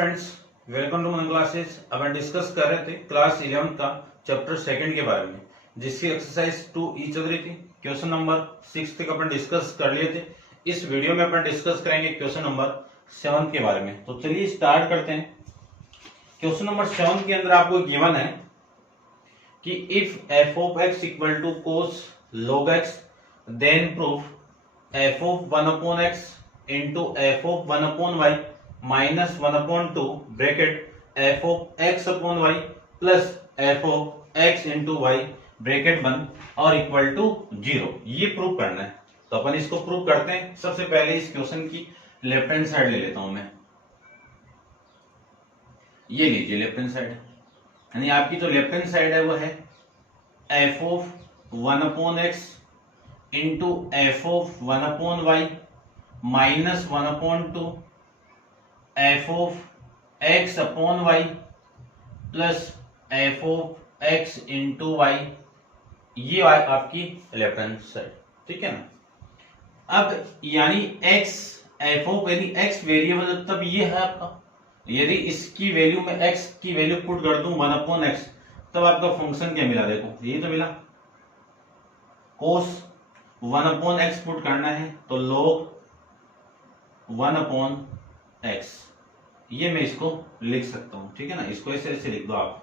Friends, welcome to मन classes. अब हम डिस्कस कर रहे थे क्लास 11 का चैप्टर सेकंड के बारे में, जिसकी एक्सरसाइज 2E चल रही थी। क्वेश्चन नंबर 6 तक अपन डिस्कस कर लिए थे। इस वीडियो में अपन डिस्कस करेंगे क्वेश्चन नंबर 7 के बारे में। तो चलिए स्टार्ट करते हैं। क्वेश्चन नंबर 7 के अंदर आपको गिवन है कि if F of x equal to cos log x, then proof f of 1/x into f of 1/y minus 1/2 bracket f of x upon y plus f of x into y bracket बंद और equal to 0। ये prove करना है। तो अपन इसको prove करते हैं। सबसे पहले इस क्वेश्चन की लेफ्ट हैंड साइड ले लेता हूं मैं। ये लीजिए लेफ्ट हैंड साइड, यानी आपकी जो लेफ्ट हैंड साइड है वो है f of 1/x into f of 1/y minus 1/2 f of x upon y plus f of x into y. ये आपकी लेफ्ट हैंड साइड, ठीक है ना। अब यानी एक्स एफ ऑफ यानी एक्स वेरिएबल, तब ये है आपका। यदि इसकी वैल्यू में एक्स की वैल्यू पुट कर दूं 1/x, तब आपका फंक्शन क्या मिला? देखो यही तो मिला। कोस 1/x पुट करना है तो log 1/x, ये मैं इसको लिख सकता हूं, ठीक है ना। इसको ऐसे ऐसे लिख दो आप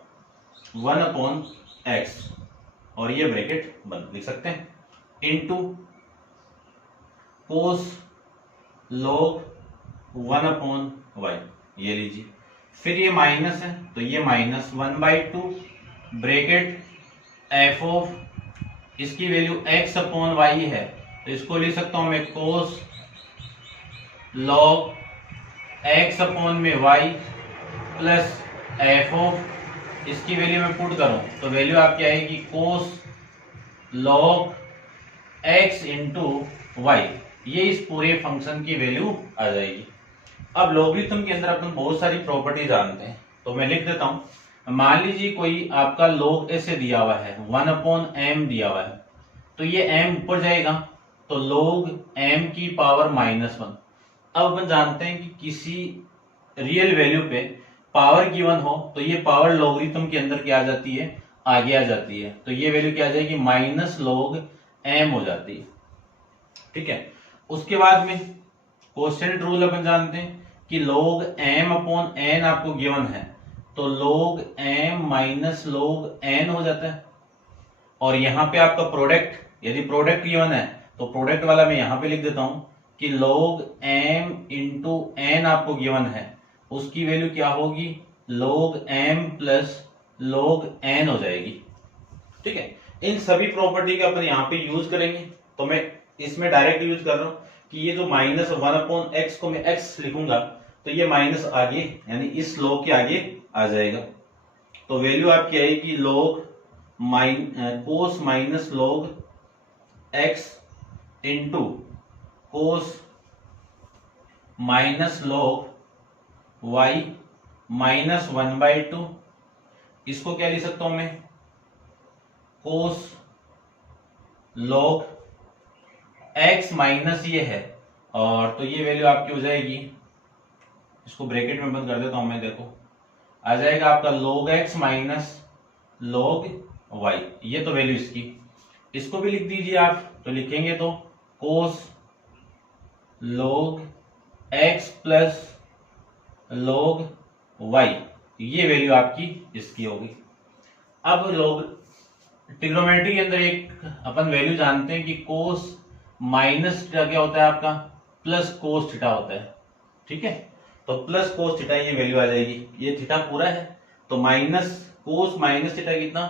1/x और ये ब्रैकेट बंद लिख सकते हैं, इनटू कोस log 1/y, ये लीजिए। फिर ये माइनस है तो ये माइनस 1/2 ब्रैकेट एफ ऑफ इसकी वैल्यू x अपॉन वाई है तो इसको लिख सकता हूं मैं कोस log x अपॉन में y प्लस एफ ऑफ इसकी वैल्यू में पुट करूं तो वैल्यू आपकी आएगी कोस log x इंटू वाई। ये इस पूरे फंक्शन की वैल्यू आ जाएगी। अब लॉगरिथम के अंदर अपन बहुत सारी प्रॉपर्टी जानते हैं, तो मैं लिख देता हूं। मान लीजिए कोई आपका log ऐसे दिया हुआ है 1/m दिया हुआ है, तो ये m ऊपर जाएगा तो log m की पावर -1। अब अपन जानते हैं कि किसी रियल वैल्यू पे पावर गिवन हो तो ये पावर लॉगरिथम के अंदर क्या आ जाती है? आगे आ जाती है। तो ये वैल्यू क्या आ जाएगी? -log m हो जाती है, ठीक है। उसके बाद में कोशेंट रूल अपन जानते हैं कि log m अपॉन n आपको गिवन है तो log m minus log n हो जाता है। और यहां पे आपका प्रोडक्ट, यदि प्रोडक्ट गिवन है तो प्रोडक्ट वाला मैं यहां पे लिख देता हूं कि log m इंटू n आपको गिवन है, उसकी वैल्यू क्या होगी? log m plus log n हो जाएगी, ठीक है। इन सभी प्रॉपर्टी का अपन यहाँ पे यूज करेंगे। तो मैं इसमें डायरेक्ट यूज कर रहा हूं कि ये जो -1/x को मैं x लिखूंगा तो ये माइनस आगे यानी इस log के आगे आ जाएगा। तो वैल्यू आपकी आएगी log कोस माइनस log x इंटू कोस माइनस log y माइनस 1/2। इसको क्या लिख सकता हूं मैं? कोस log x माइनस ये है, और तो ये वैल्यू आपकी हो जाएगी, इसको ब्रैकेट में बंद कर देता हूं मैं। देखो आ जाएगा आपका log x minus log y, ये तो वैल्यू इसकी। इसको भी लिख दीजिए आप, तो लिखेंगे तो कोस log x plus log y, ये वैल्यू आपकी इसकी होगी। अब लोग ट्रिग्नोमेट्री के अंदर एक अपन वैल्यू जानते हैं कि कोस माइनस थीटा क्या होता है आपका? प्लस कोस थीटा होता है, ठीक है। तो प्लस कोस थीटा ये वैल्यू आ जाएगी। ये थीटा पूरा है तो माइनस कोस माइनस थीटा कितना?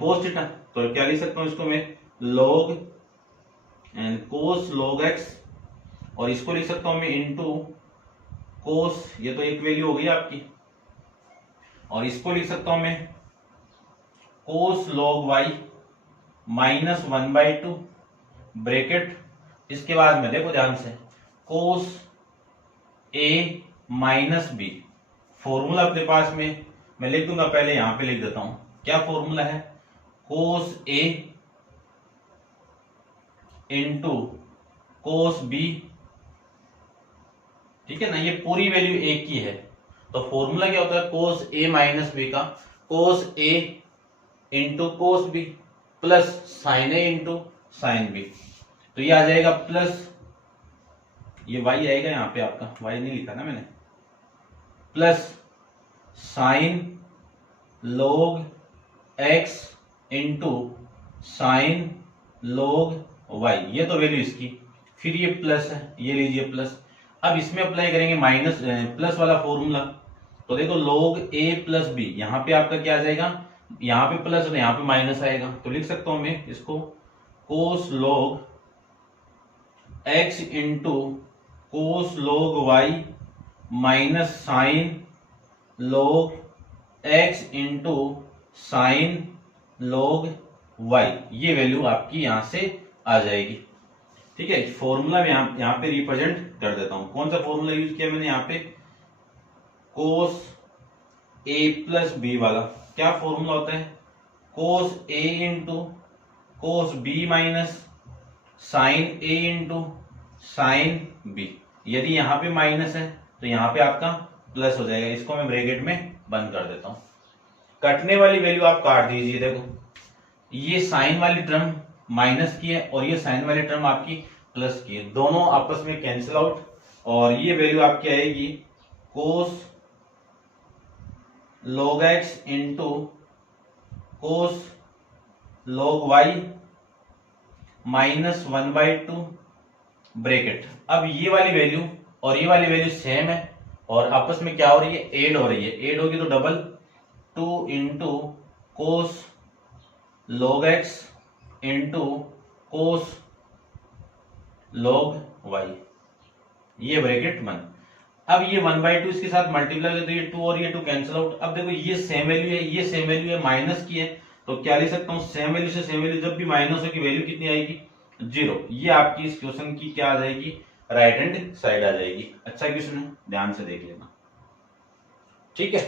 Cos theta. तो क्या लिख सकता हूं इसको मैं? log and cos log x, और इसको लिख सकता हूं मैं इनटू कोस, ये तो एक वैल्यू हो गई आपकी, और इसको लिख सकता हूं मैं कोस log y माइनस 1/2 ब्रैकेट। इसके बाद में देखो ध्यान से, कोस a माइनस b। फॉर्मूला अपने पास में मैं लिख दूंगा, पहले यहां पे लिख देता हूं। क्या फॉर्मूला है? Cos a into cos b ठीक है ना, ये पूरी वैल्यू ए की है। तो फॉर्मूला क्या होता है, कोस ए माइनस बी का cos A into cos B plus sine A into sine B. तो ये आ जाएगा प्लस, ये वाई आएगा यहाँ पे, आपका वाई नहीं लिखा ना मैंने, plus sign log x into sine log y, ये तो वैल्यू इसकी, फिर ये प्लस है, ये लीजिए प्लस। अब इसमें अप्लाई करेंगे माइनस प्लस वाला फॉर्मूला। तो देखो log a प्लस बी, यहाँ पे आपका क्या आ जाएगा, यहाँ पे प्लस और यहाँ पे माइनस आएगा। तो लिख सकता हूं मैं इसको cos log x into cos log y minus sine log x into sine log y, ये वैल्यू आपकी यहां से आ जाएगी। ठीक है, फॉर्मूला में यहाँ पे रिप्रेजेंट कर देता हूं। कौन सा फॉर्मूला यूज किया मैंने यहाँ पे, कोस a प्लस बी वाला। क्या फॉर्मूला होता है, cos a into cos b minus sine a into sine b। यदि यहाँ पे माइनस है तो यहाँ पे आपका प्लस हो जाएगा। इसको मैं ब्रैकेट में बंद कर देता हूं। कटने वाली वैल्यू आप काट दीजिए। देखो ये साइन वाली टर्म माइनस की है और ये साइन वाली टर्म आपकी प्लस की है, दोनों आपस में कैंसिल आउट, और ये वैल्यू आपकी आएगी कोस log x into cos log y minus 1/2 bracket. अब ये वाली वैल्यू और ये वाली वैल्यू सेम है और आपस में क्या हो रही है, ऐड हो रही है। ऐड होगी तो double 2 into cos log x into cos log y, ये ब्रैकेट 1। अब ये 1/2 इसके साथ मल्टीप्लाई तो ये 2 और ये 2 कैंसिल आउट। अब देखो ये सेम वैल्यू है, ये सेम वैल्यू है, माइनस की है, तो क्या लिख सकता हूं, सेम वैल्यू से सेम वैल्यू जब भी माइनस हो की वैल्यू कितनी आएगी, 0। ये आपकी इस क्वेश्चन की क्या आ जाएगी, राइट हैंड साइड आ जाएगी। अच्छा क्वेश्चन है, ध्यान से देख लेना। ठीक है,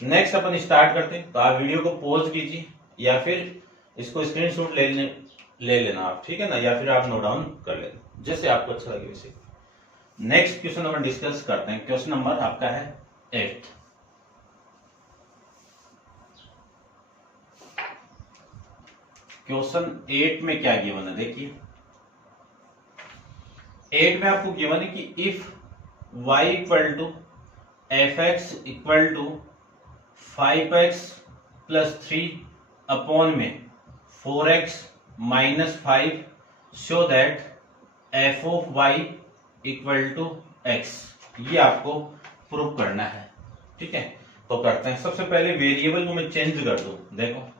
नेक्स्ट अपन स्टार्ट करते हैं। तो आप वीडियो को पॉज कीजिए या फिर इसको स्क्रीनशॉट ले लेना आप, ठीक है ना, या फिर आप नोट डाउन कर लेना, जैसे आपको अच्छा लगे वैसे। नेक्स्ट क्वेश्चन अपन डिस्कस करते हैं। क्वेश्चन नंबर आपका है 8। क्वेश्चन 8 में क्या गिवन है, देखिए 8 में आपको गिवन है कि if y equal to f x equal to 5x plus 3 upon में 4x minus 5 show that f of y equal to x, ये आपको प्रूव करना है। ठीक है, तो करते हैं। सबसे पहले वेरिएबल को मैं चेंज कर दूं। देखो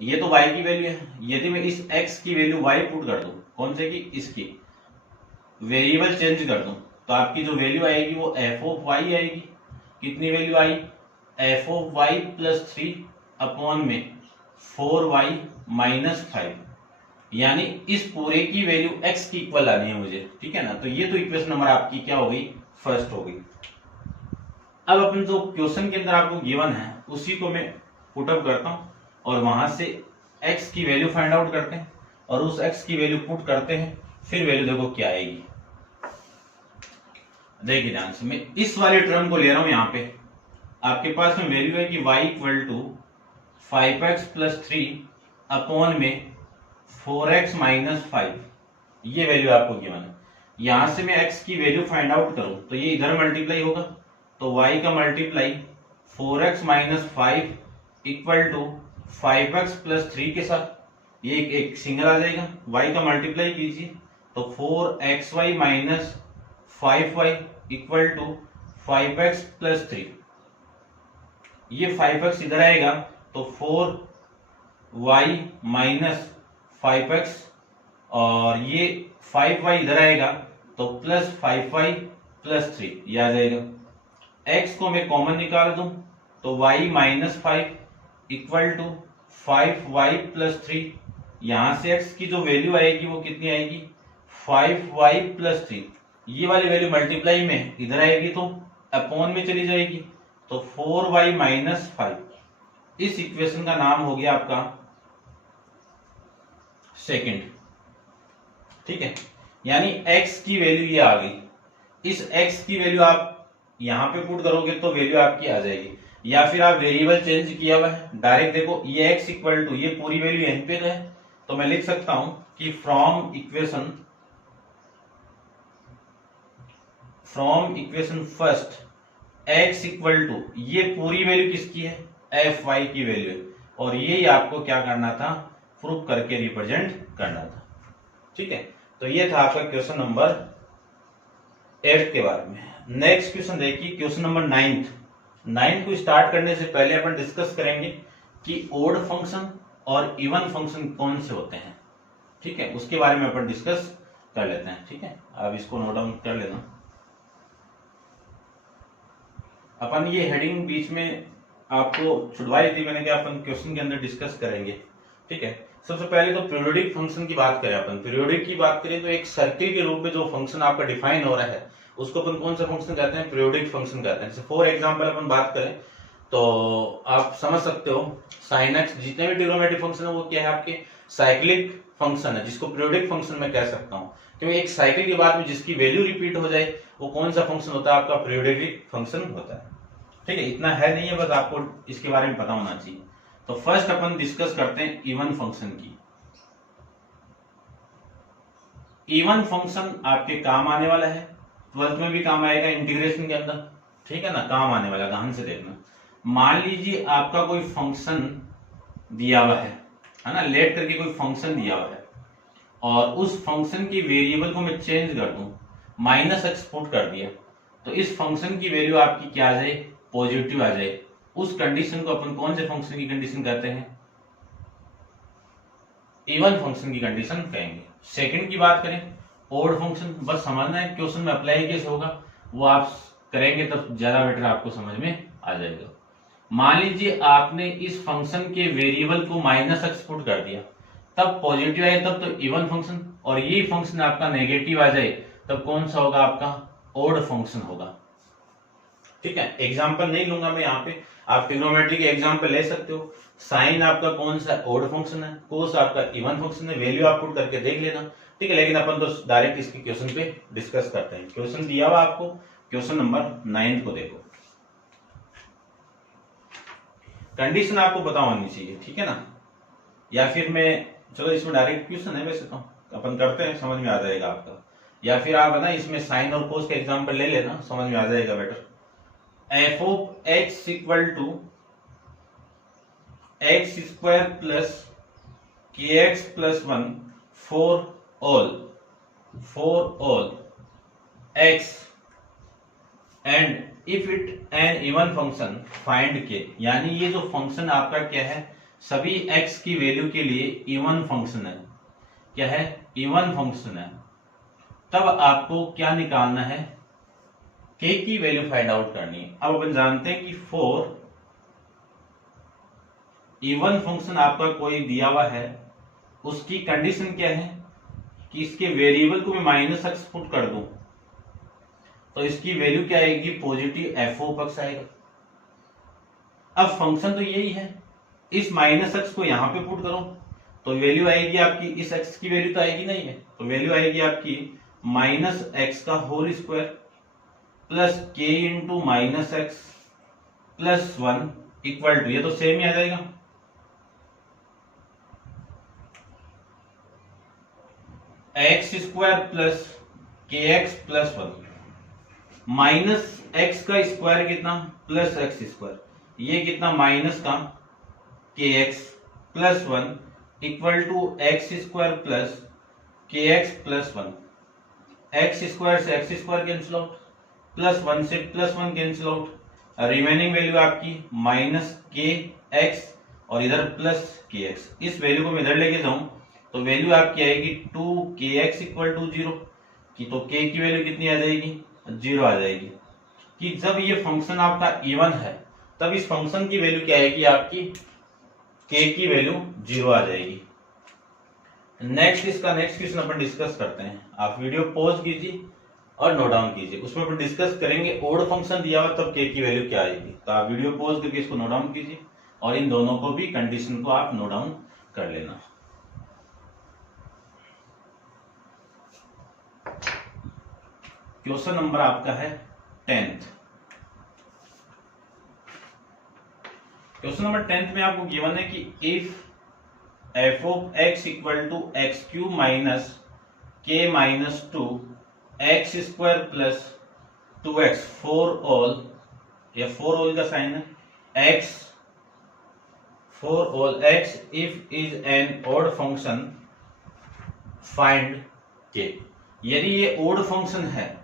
ये तो y की वैल्यू है, यदि मैं इस x की वैल्यू y पुट कर दूं, कौन से की, इसकी वेरिएबल चेंज कर दूं, तो आपकी जो वैल्यू आएगी वो एफ ऑफ y आएगी। कितनी value I, F of y plus 3 upon में 4y माइनस 5, यानी इस पूरे की वैल्यू x की इक्वल आनी है मुझे। ठीक है ना, तो ये तो इक्वेशन नंबर आपकी क्या हो गई, फर्स्ट हो गई। अब अपन जो क्वेश्चन के अंदर आपको गिवन है उसी को मैं पुटअप करता हूं और वहां से x की वैल्यू फाइंड आउट करते हैं और उस x की वैल्यू पुट करते हैं, फिर वैल्यू देखो क्या आएगी। देखिए ध्यान से, मैं इस वाले टर्म को ले रहा हूं। यहाँ पे आपके पास में वैल्यू है कि y equal to 5x plus 3 upon में 4x माइनस 5, ये वैल्यू आपको गिवन है। यहां से मैं x की वैल्यू फाइंड आउट करूं तो ये इधर मल्टीप्लाई होगा, तो y का multiply 4x minus 5 equal to 5x plus 3 के साथ ये एक सिंगल आ जाएगा। y का मल्टीप्लाई कीजिए तो 4xy minus 5y equal to 5x plus 3, ये 5x इधर आएगा तो 4y माइनस 5x, और ये 5y इधर आएगा तो प्लस 5y प्लस 3, ये आ जाएगा। x को मैं कॉमन निकाल दूं तो y minus 5 equal to 5y plus 3, यहां से x की जो वैल्यू आएगी वो कितनी आएगी, 5y प्लस 3। ये वाली वैल्यू मल्टीप्लाई में इधर आएगी तो अपॉन में चली जाएगी, तो 4y माइनस 5। इस इक्वेशन का नाम हो गया आपका सेकंड। ठीक है, यानी x की वैल्यू ये आ गई। इस x की वैल्यू आप यहां पे पुट करोगे तो वैल्यू आपकी आ जाएगी, या फिर आप वेरिएबल चेंज किया हुआ है डायरेक्ट, देखो ये x इक्वल टू, ये पूरी वैल्यू यहीं पे है, तो मैं लिख सकता हूं कि from equation first x equal to, ये पूरी वैल्यू किसकी है, एफ वाई की वैल्यू है, और ये आपको क्या करना था, प्रूफ करके रिप्रेजेंट करना था। ठीक है, तो ये था आपका क्वेश्चन नंबर 8 के बारे में। नेक्स्ट क्वेश्चन देखिए, क्वेश्चन नंबर 9 को स्टार्ट करने से पहले अपन डिस्कस करेंगे कि ओड फंक्शन और इवन फंक्शन कौन से होते हैं। ठीक है, उसके बारे में अपन डिस्कस कर लेते हैं। ठीक है, आप इसको नोट डाउन कर लेना। अपन ये हेडिंग बीच में आपको छुड़वाई थी मैंने, क्या अपन क्वेश्चन के अंदर डिस्कस करेंगे। ठीक है, सबसे पहले तो पीरियोडिक फंक्शन की बात करें। अपन पीरियोडिक की बात करें तो एक सर्किल के रूप में जो फंक्शन आपका डिफाइन हो रहा है उसको अपन कौन सा फंक्शन कहते हैं, पीरियोडिक फंक्शन कहते हैं। जैसे फॉर एग्जांपल अपन बात करें तो आप समझ सकते हो साइन एक्स, जितने भी ट्रिग्नोमेट्रिक फंक्शन है वो क्या है, आपके साइक्लिक फंक्शन है, जिसको पीरियोडिक फंक्शन में कह सकता हूं, क्योंकि एक साइकिल के बाद में जिसकी वैल्यू रिपीट हो जाए वो कौन सा फंक्शन होता है, आपका पीरियोडिक फंक्शन होता है। ठीक है, इतना है नहीं है, बस आपको इसके बारे में पता होना चाहिए। तो फर्स्ट अपन डिस्कस करते हैं इवन फंक्शन की। इवन फंक्शन आपके काम आने वाला है, 12th में भी काम आएगा इंटीग्रेशन के अंदर। ठीक है ना, काम आने वाला, ध्यान से देखना। मान लीजिए आपका कोई फंक्शन दिया हुआ है ना, लेट करके कोई फंक्शन दिया हुआ है, और उस फंक्शन की वेरिएबल को मैं चेंज कर दूं, -x पुट कर दिया, तो इस फंक्शन की वैल्यू आपकी क्या आ जाए, पॉजिटिव आ जाए। उस कंडीशन को अपन कौन से फंक्शन की कंडीशन कहते हैं, इवन फंक्शन की कंडीशन कहेंगे। सेकंड की बात करें, ओड फंक्शन, बस समझना है क्वेश्चन में अप्लाई कैसे होगा, वो आप करेंगे तब ज्यादा बेटर आपको समझ में आ जाएगा। मान लीजिए आपने इस फंक्शन के वेरिएबल को -x पुट कर दिया, तब पॉजिटिव आए तब तो इवन फंक्शन, और ये फंक्शन आपका नेगेटिव आ जाए तब कौन सा होगा, आपका ओड फंक्शन होगा। ठीक है, एग्जांपल नहीं लूंगा मैं यहाँ पे, आप ट्रिग्नोमेट्री के एग्जांपल ले सकते हो। साइन आपका कौन सा ओड फंक्शन है, कोस आपका इवन फंक्शन है, वैल्यू आप पुट करके देख लेना। ठीक है, लेकिन अपन तो डायरेक्ट इसके क्वेश्चन पे डिस्कस करते हैं। क्वेश्चन दिया हुआ आपको, क्वेश्चन नंबर 9 को देखो। कंडीशन आपको पता होनी चाहिए, ठीक है ना, या फिर मैं, चलो इसमें डायरेक्ट क्वेश्चन है वैसे तो अपन करते हैं, समझ में आ जाएगा आपका, या फिर आप है ना इसमें साइन और कोस का एग्जांपल ले लेना, समझ में आ जाएगा better. F of x equal to X square plus K X plus 1 for all X and if it an even function find K, यानी ये जो फंक्शन आपका क्या है, सभी x की वैल्यू के लिए इवन फंक्शन है। क्या है, इवन फंक्शन है। तब आपको क्या निकालना है, k की वैल्यू फाइंड आउट करनी है। अब अपन जानते हैं कि फॉर इवन फंक्शन आपका कोई दिया हुआ है, उसकी कंडीशन क्या है कि इसके वेरिएबल को मैं -x पुट कर दूं तो इसकी वैल्यू क्या आएगी, पॉजिटिव एफ ऑफ एक्स आएगा। अब फंक्शन तो यही है, इस -x को यहां पे पुट करो तो वैल्यू आएगी आपकी, इस x की वैल्यू तो आएगी नहीं है, तो वैल्यू आएगी आपकी -x का whole square plus k into -x plus 1 equal to, ये तो सेम ही आ जाएगा, x square plus kx plus 1, -x का स्क्वायर कितना, प्लस x स्क्वायर, ये कितना माइनस का kx plus 1 equal to x square plus kx plus 1, x square से x square cancel out, plus 1 से plus 1 cancel out, remaining value आपकी -kx और इधर प्लस kx। इस वैल्यू को मैं इधर लेके जाऊं तो वैल्यू आपकी आएगी 2kx इक्वल टू 0 की, तो k की वैल्यू कितनी आ जाएगी, 0 आ जाएगी। कि जब ये फंक्शन आपका इवन है तब इस फंक्शन की वैल्यू क्या आएगी, आपकी k की वैल्यू 0 आ जाएगी। नेक्स्ट इसका नेक्स्ट क्वेश्चन अपन डिस्कस करते हैं, आप वीडियो पॉज कीजिए और नोट डाउन कीजिए, उसमें अपन डिस्कस करेंगे ओड फंक्शन दिया हुआ तब k की वैल्यू क्या आएगी। तो आप वीडियो पॉज करके इसको नोट डाउन कीजिए और इन दोनों को भी कंडीशन को आप नोट डाउन कर लेना। क्वेश्चन नंबर आपका है 10th। क्वेश्चन नंबर 10th में आपको गिवन है कि if F of x equal to X cube minus K minus 2 X square plus 2x for all, या फॉर ऑल का साइन है x for all x if is an odd function find K. यदि ये odd function है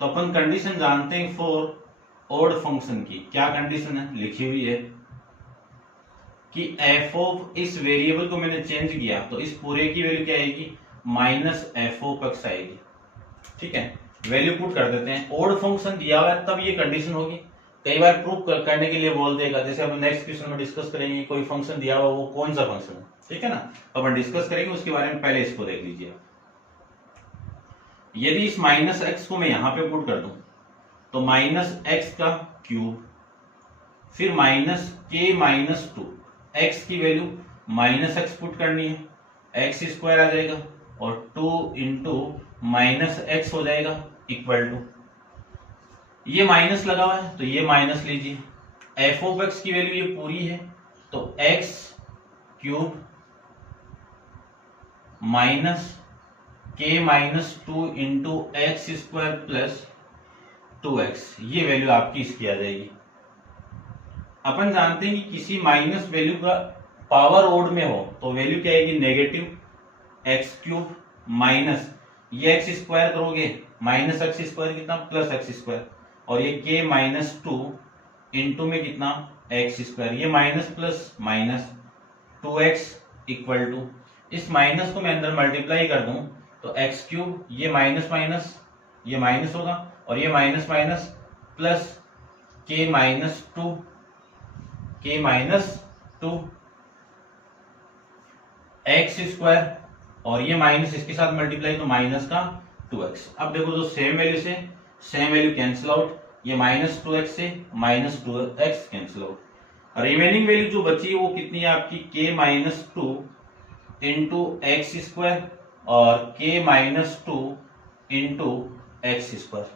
तो अपन condition जानते हैं for odd function की। क्या कंडीशन है, लिखी हुई है कि एफ ऑफ, इस वेरिएबल को मैंने चेंज किया तो इस पूरे की वैल्यू क्या आएगी, माइनस एफ ऑफ एक्स आएगी। ठीक है, वैल्यू पुट कर देते हैं। ऑड फंक्शन दिया हुआ है तब ये कंडीशन होगी। कई बार प्रूफ करने के लिए बोल देगा, जैसे अपन नेक्स्ट क्वेश्चन में डिस्कस करेंगे, कोई फंक्शन दिया हुआ वो कौन सा फंक्शन है, ठीक है ना, तो अपन डिस्कस करेंगे उसके बारे में। पहले इसको देख लीजिए। यदि इस माइनस एक्स को मैं यहां पे पुट कर दूं तो माइनस एक्स का क्यूब, फिर माइनस के माइनस 2, एक्स की वैल्यू माइनस एक्स पुट करनी है, एक्स स्क्वायर आ जाएगा और 2 इंटू माइनस एक्स हो जाएगा इक्वल टू, ये माइनस लगा हुआ है तो ये माइनस लीजिए। एफ ऑफ एक्स की वैल्यू ये पूरी है तो x cube minus K minus 2 into x square plus 2x, ये वैल्यू आपकी इसकी आ जाएगी। अपन जानते हैं कि किसी माइनस वैल्यू का पावर ओड में हो तो वैल्यू क्या आएगी, नेगेटिव एक्स क्यूब माइनस ये एक्स स्क्वायर करोगे, माइनस एक्स स्क्वायर कितना, प्लस एक्स स्क्वायर, और ये के माइनस 2 इंटू में कितना, एक्स स्क्वायर, ये minus plus minus 2x equal to, इस माइनस को मैं अंदर मल्टीप्लाई कर दूं तो एक्स क्यूब, ये माइनस माइनस ये माइनस होगा और ये माइनस माइनस प्लस के माइनस 2 एक्स स्क्वायर, और ये माइनस इसके साथ मल्टीप्लाई तो माइनस का 2x। अब देखो जो सेम वैल्यू से सेम वैल्यू कैंसिल आउट, ये माइनस 2x से minus 2x cancel out. Remaining value जो बची है वो कितनी है आपकी, के माइनस 2 इंटू एक्स स्क्वायर और के माइनस 2 इंटू एक्स स्क्वायर।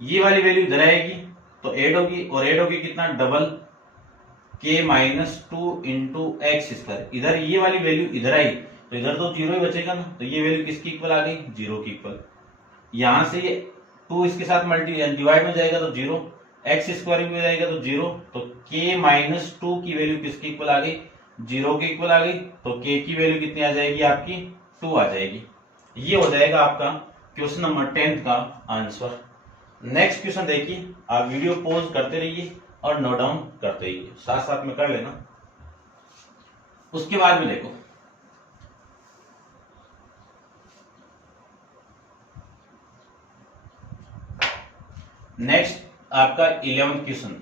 ये वाली वैल्यू इधर आएगी तो ऐड होगी, और ऐड होगी कितना, डबल के माइनस 2 इंटू एक्स स्क्वायर। इधर ये वाली वैल्यू इधर आई तो इधर तो जीरो ही बचेगा ना, तो ये वैल्यू किसकी इक्वल आ गई, जीरो की इक्वल। यहां से ये 2 इसके साथ डिवाइड में जाएगा तो जीरो, एक्स स्क्वायर भी हो जाएगा तो जीरो, तो के माइनस 2 की वैल्यू किसकी इक्वल आ गई, जीरो की इक्वल आ गई, तो के की वैल्यू कितनी आ जाएगी आपकी, 2 आ जाएगी। ये हो जाएगा आपका क्वेश्चन नंबर 10 का आंसर। नेक्स्ट क्वेश्चन देखिए, आप वीडियो पॉज करते रहिए और नोट डाउन करते रहिए, साथ साथ में कर लेना। उसके बाद में देखो नेक्स्ट आपका 11th क्वेश्चन।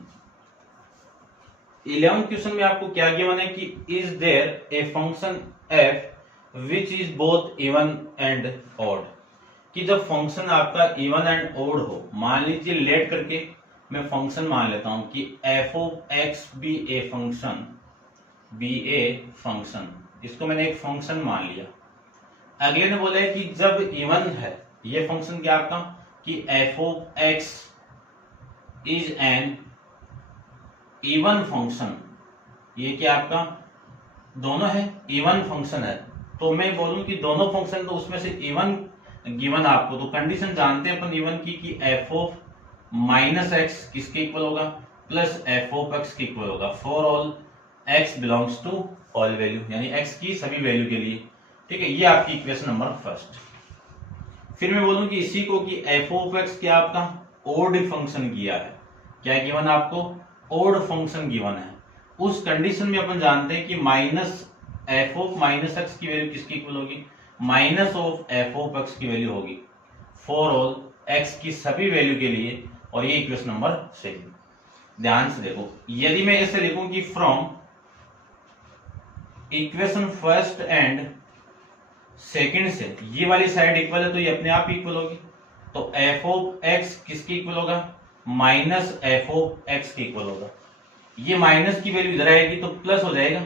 11th क्वेश्चन में आपको क्या गिवन है कि is there a function f which is both even and odd, कि जब फंक्शन आपका इवन एंड ऑड हो, मान लीजिए लेट करके मैं फंक्शन मान लेता हूं कि f of x be a function, इसको मैंने एक फंक्शन मान लिया। अगले ने बोला है कि जब इवन है ये फंक्शन क्या आपका, कि f of x is an even function, ये क्या आपका दोनों है इवन फंक्शन है, तो मैं बोलूं कि दोनों फंक्शन तो उसमें से इवन गिवन आपको, तो कंडीशन जानते हैं अपन इवन की कि एफ ऑफ माइनस एक्स किसके इक्वल होगा, प्लस एफ ऑफ एक्स के इक्वल होगा for all x belongs to all value, यानी एक्स की सभी वैल्यू के लिए। ठीक है, ये आपकी इक्वेशन नंबर फर्स्ट। फिर मैं बोलूं कि इसी को कि एफ ऑफ एक्स क्या आपका ओड फंक्शन किया है, क्या गिवन आपको, ओड फंक्शन गिवन है। उस कंडीशन में अपन जानते हैं कि minus f of minus X की वैल्यू किसकी इक्वल होगी, minus of F of x की वैल्यू होगी फॉर ऑल एक्स की सभी वैल्यू के लिए, और ये इक्वेशन नंबर सही। ध्यान से देखो, यदि मैं ऐसे लिखूं कि from equation first and second से ये वाली साइड इक्वल है तो ये अपने आप इक्वल होगी, तो एफ ऑफ एक्स किसकी इक्वल होगा, माइनस एफ ऑफ एक्स की इक्वल होगा। ये माइनस की वैल्यू इधर आएगी तो प्लस हो जाएगा,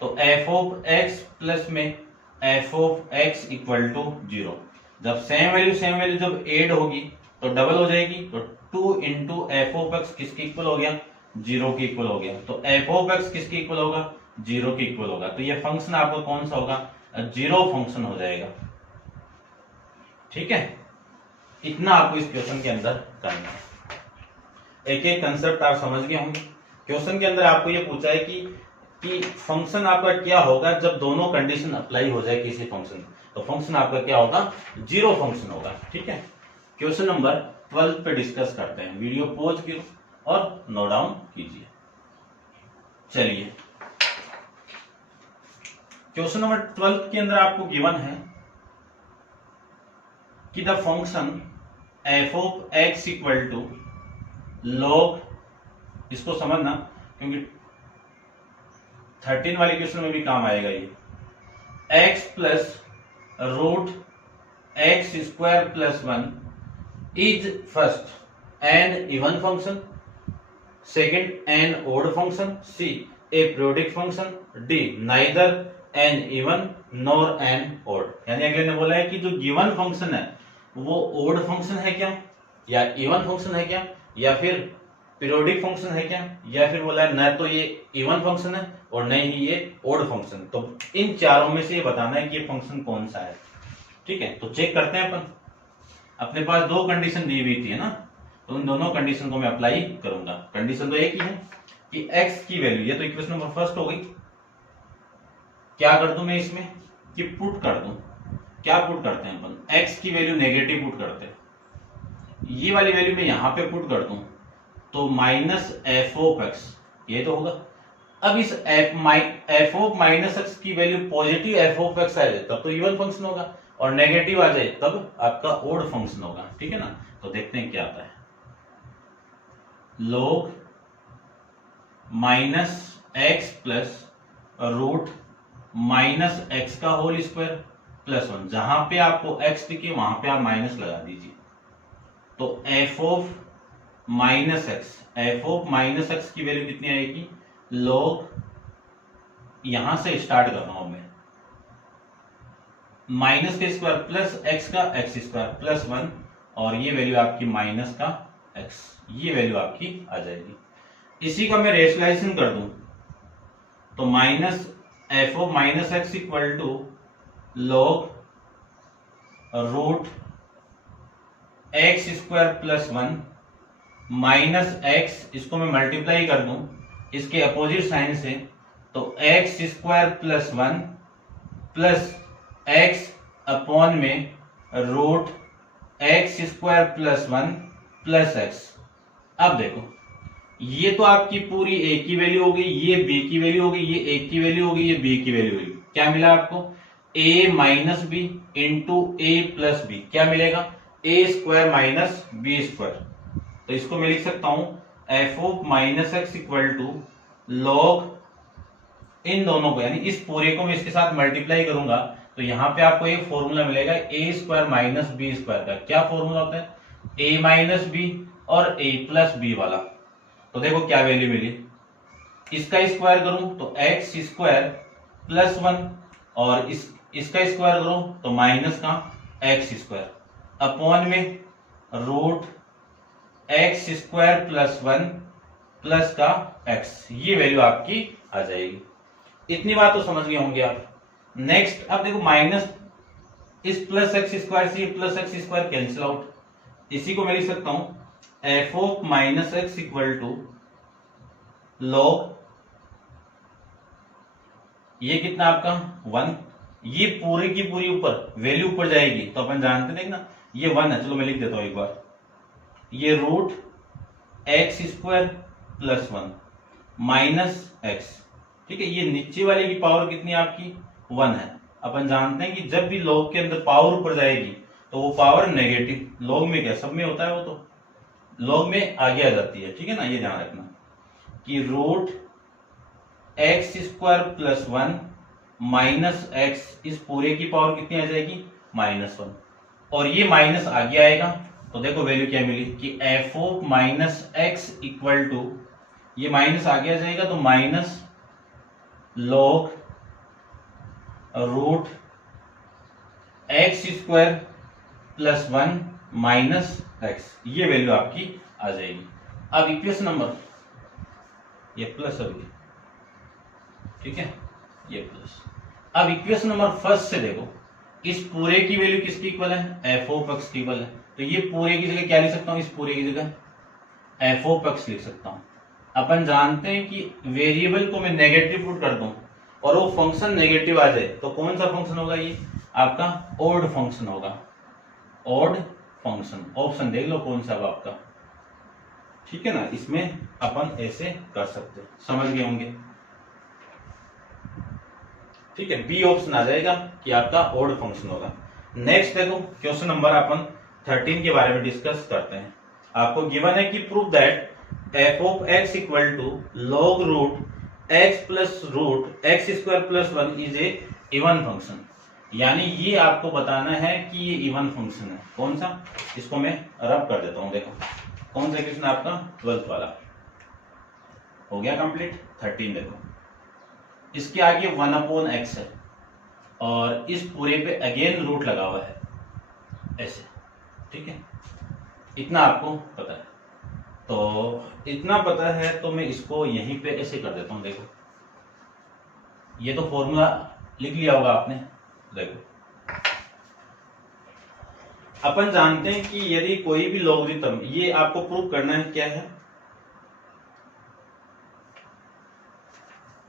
तो एफ ऑफ एक्स प्लस में f of x equal to 0। जब सेम वैल्यू जब एड होगी तो डबल हो जाएगी, तो 2 इंटू एफ ऑफ एक्स किसके इक्वल हो गया, 0 के इक्वल हो गया। तो एफ ऑफ एक्स किसके इक्वल होगा, 0 के इक्वल होगा। तो ये फंक्शन आपका कौन सा होगा, 0 फंक्शन हो जाएगा। ठीक है, इतना आपको इस क्वेश्चन के अंदर करना है। एक एक कंसेप्ट आप समझ गए होंगे। क्वेश्चन के अंदर आपको ये पूछा है कि फंक्शन आपका क्या होगा जब दोनों कंडीशन अप्लाई हो जाए किसी फंक्शन, तो फंक्शन आपका क्या होगा, 0 फंक्शन होगा। ठीक है, क्वेश्चन नंबर 12 पे डिस्कस करते हैं। वीडियो पॉज करो और नोट डाउन कीजिए। चलिए, क्वेश्चन नंबर 12 के अंदर आपको गिवन है कि the function f of x equal to log, इसको समझना क्योंकि 13 वाले क्वेश्चन में भी काम आएगा ये, x plus root x square plus 1 is first an even function, second an odd function, c a periodic function, d neither an even nor an odd. यानी अगले ने बोला है कि जो गिवन फंक्शन है वो ओड फंक्शन है क्या, या इवन फंक्शन है क्या, या फिर पीरियोडिक फंक्शन है क्या, या फिर बोला है न तो ये इवन फंक्शन है और न ही ये ओड फंक्शन। तो इन चारों में से ये बताना है कि ये फंक्शन कौन सा है। ठीक है, तो चेक करते हैं अपन। अपने पास दो कंडीशन दी हुई थी ना, तो उन दोनों कंडीशन को मैं अप्लाई करूंगा। कंडीशन तो एक ही है कि x की वैल्यू, ये तो इक्वेशन नंबर फर्स्ट हो गई। क्या कर दूं मैं इसमें कि पुट कर दूं। क्या पुट करते हैं अपन, x की वैल्यू नेगेटिव पुट करते हैं, ये वाली वैल्यू मैं यहां पे पुट कर दूं तो माइनस एफ ऑफ एक्स, ये तो होगा। अब इस एफ ऑफ माइनस एक्स की value positive F of X आ जाए तब तो इवन फंक्शन होगा, और नेगेटिव आ जाए तब आपका ओड फंक्शन होगा। ठीक है ना, तो देखते हैं क्या आता है। log minus x plus root minus x का होल स्क्वायर प्लस 1, जहां पे आपको x दिखे वहां पे आप माइनस लगा दीजिए। तो f of minus x, F of minus X की वैल्यू कितनी आएगी, log, यहां से स्टार्ट कर रहा हूं मैं, माइनस का स्क्वायर प्लस एक्स का एक्स स्क्वायर प्लस 1, और ये वैल्यू आपकी माइनस का एक्स, ये वैल्यू आपकी आ जाएगी। इसी का मैं रेशनलाइजेशन कर दूं तो minus f of minus x equal to log root x square plus 1 minus x, इसको मैं मल्टीप्लाई कर दूं इसके अपोजिट साइन से, तो X square plus 1 plus X upon में root x square plus 1 plus X. अब देखो, ये तो आपकी पूरी ए की वैल्यू हो गई, ये बी की वैल्यू हो गई, ये ए की वैल्यू हो गई, ये बी की वैल्यू हो गई। क्या मिला आपको, A minus B into A plus B, क्या मिलेगा, A square minus B square. तो इसको मैं लिख सकता हूं F of minus x equal to log, इन दोनों को यानी इस पूरे को मैं इसके साथ मल्टीप्लाई करूंगा तो यहां पे आपको एक फॉर्मूला मिलेगा A square minus B square का। क्या फॉर्मूला होता है, ए माइनस बी और ए प्लस बी वाला। तो देखो क्या वैल्यू मिली, इसका स्क्वायर करूं तो एक्स स्क्वायर प्लस 1, और इसका स्क्वायर करूं तो माइनस का एक्स स्क्वायर अपॉन में root x square plus 1 plus का एक्स, ये वैल्यू आपकी आ जाएगी। इतनी बात तो समझ गए होंगे आप। नेक्स्ट अब देखो, माइनस इस प्लस एक्स स्क्वायर से plus x square cancel out, इसी को मैं लिख सकता हूं F of minus x equal to log, ये कितना आपका 1, ये पूरी की पूरी ऊपर वैल्यू ऊपर जाएगी तो अपन जानते देखना ये 1 है। चलो मैं लिख देता हूं एक बार, ये root x square plus 1 minus x. ठीक है, ये नीचे वाले की पावर कितनी आपकी 1 है। अपन जानते हैं कि जब भी लॉग के अंदर पावर ऊपर जाएगी तो वो पावर नेगेटिव, लॉग में क्या सब में होता है, वो तो लॉग में आगे आ जाती है। ठीक है ना, ये ध्यान रखना कि root x square plus 1 minus x, इस पूरे की पावर कितनी आ जाएगी -1, और ये माइनस आगे आएगा तो देखो वैल्यू क्या मिली कि f of minus x equal to, ये माइनस आगे आ जाएगा तो minus log root x square plus 1 minus x, ये वैल्यू आपकी आ जाएगी। अब इक्वेशन नंबर, ये प्लस अभी, ठीक है, ये प्लस। अब इक्वेशन नंबर फर्स्ट से देखो, इस पूरे की वैल्यू किसकी इक्वल है, एफ ऑफ एक्स की इक्वल है, तो ये पूरे की जगह क्या लिख सकता हूं, इस पूरे की जगह एफ ऑफ एक्स लिख सकता हूं। अपन जानते हैं कि वेरिएबल को मैं नेगेटिव पुट कर दूं और वो फंक्शन नेगेटिव आ जाए तो कौन सा फंक्शन होगा, ये आपका ऑड फंक्शन होगा, ऑड फंक्शन। ऑप्शन देख लो कौन सा आपका, ठीक है ना, इसमें अपन ऐसे कर सकते, समझ गए होंगे, ठीक है, बी ऑप्शन आ जाएगा कि आपका ऑड फंक्शन होगा। नेक्स्ट देखो क्वेश्चन नंबर अपन 13 के बारे में डिस्कस करते हैं। आपको गिवन है कि prove that f of x equal to log root x plus root x square plus 1 is a even function. यानी ये आपको बताना है कि ये इवन फंक्शन है। कौन सा, इसको मैं रब कर देता हूं, देखो कौन सा क्वेश्चन आपका 12th वाला हो गया कंप्लीट। 13 देखो, इसके आगे 1/x है और इस पूरे पे अगेन रूट लगा हुआ है ऐसे, ठीक है, इतना आपको पता है। तो इतना पता है तो मैं इसको यहीं पे ऐसे कर देता हूं, देखो ये तो फॉर्मूला लिख लिया होगा आपने। देखो अपन जानते हैं कि यदि कोई भी लॉगरिथम, ये आपको प्रूव करना है क्या है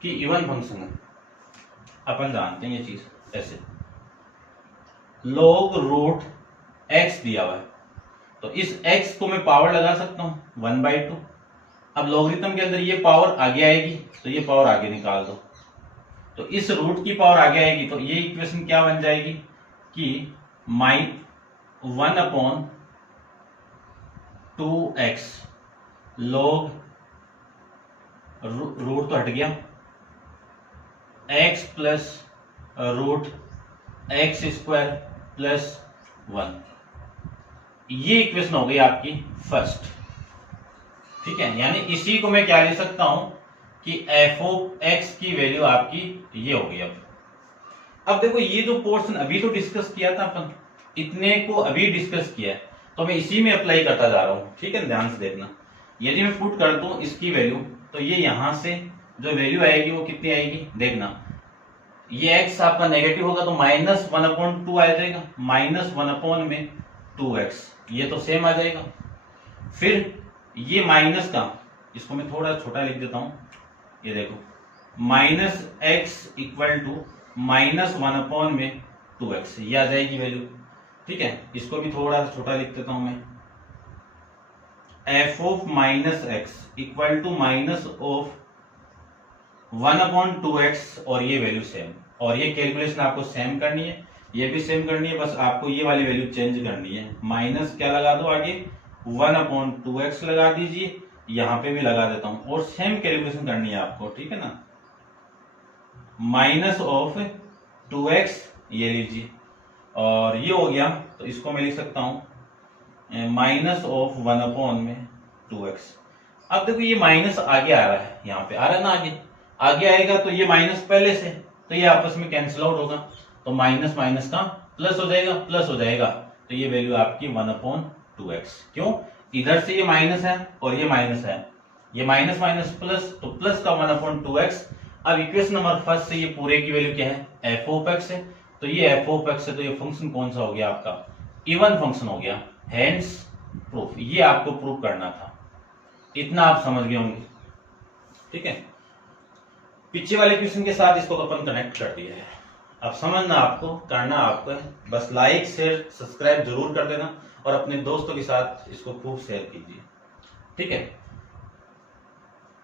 कि इवन फंक्शन है। अपन जानते हैं ये चीज ऐसे, लॉग रूट एक्स दिया हुआ है तो इस x को मैं पावर लगा सकता हूं 1/2। अब लॉगरिथम के अंदर ये पावर आगे आएगी तो ये पावर आगे निकाल दो, तो इस रूट की पावर आगे आएगी तो ये इक्वेशन क्या बन जाएगी कि -1/2x लॉग रूट तो हट गया x plus root x square plus 1, ये इक्वेशन हो गई आपकी फर्स्ट, ठीक है। यानी इसी को मैं क्या लिख सकता हूं कि एफ ऑफ एक्स की वैल्यू आपकी ये हो गई। अब देखो ये जो पोर्शन अभी तो डिस्कस किया था अपन, इतने को अभी डिस्कस किया है तो मैं इसी में अप्लाई करता जा रहा हूं, ठीक है, ध्यान से देखना। यदि मैं पुट कर दूं इसकी वैल्यू तो ये यहां से जो वैल्यू आएगी वो कितनी आएगी, देखना ये x आपका नेगेटिव होगा तो -1/2 आ जाएगा, -1 में 2x, ये तो सेम आ जाएगा। फिर ये माइनस का, इसको मैं थोड़ा छोटा लिख देता हूं, ये देखो -x इक्वल टू -1 में 2x, ये आ जाएगी वैल्यू, ठीक है। इसको भी थोड़ा छोटा लिख देता हूं मैं, f of -x equal to -1/2x, और ये वैल्यू सेम, और ये कैलकुलेशन आपको सेम करनी है, ये भी सेम करनी है, बस आपको ये वाली वैल्यू चेंज करनी है। माइनस क्या लगा दो आगे, 1/2x लगा दीजिए, यहां पे भी लगा देता हूं, और सेम कैलकुलेशन करनी है आपको, ठीक है ना। -2x ये लीजिए, और ये हो गया तो इसको मैं लिख सकता हूं -1/2x। अब देखो ये माइनस आगे आ रहा है, यहाँ पे आ रहा है ना, आगे आएगा तो ये माइनस पहले से, तो ये आपस में कैंसिल आउट होगा, तो माइनस माइनस का प्लस हो जाएगा, प्लस हो जाएगा, तो ये वैल्यू आपकी 1/2x। क्यों, इधर से ये माइनस है और ये माइनस है, ये माइनस माइनस प्लस, तो प्लस का 1/2x। अब इक्वेशन नंबर फर्स्ट से ये पूरे की वैल्यू क्या है, एफ ऑफ एक्स है, तो ये एफ ऑफ एक्स है, तो ये फंक्शन कौन सा हो गया आपका, इवन फंक्शन हो गया, हेंस प्रूफ। ये आपको प्रूफ करना था, इतना आप समझ गए होंगे, ठीक है। पीछे वाले क्वेश्चन के साथ इसको अपन कनेक्ट कर दिया है, अब समझना आपको, करना आपको है, बस लाइक शेयर सब्सक्राइब जरूर कर देना और अपने दोस्तों के साथ इसको खूब शेयर कीजिए, ठीक है।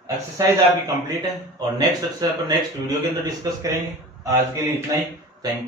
एक्सरसाइज आपकी कंप्लीट है और नेक्स्ट एक्सरसाइज पर नेक्स्ट वीडियो के अंदर डिस्कस करेंगे। आज के लिए इतना ही, थैंक यू।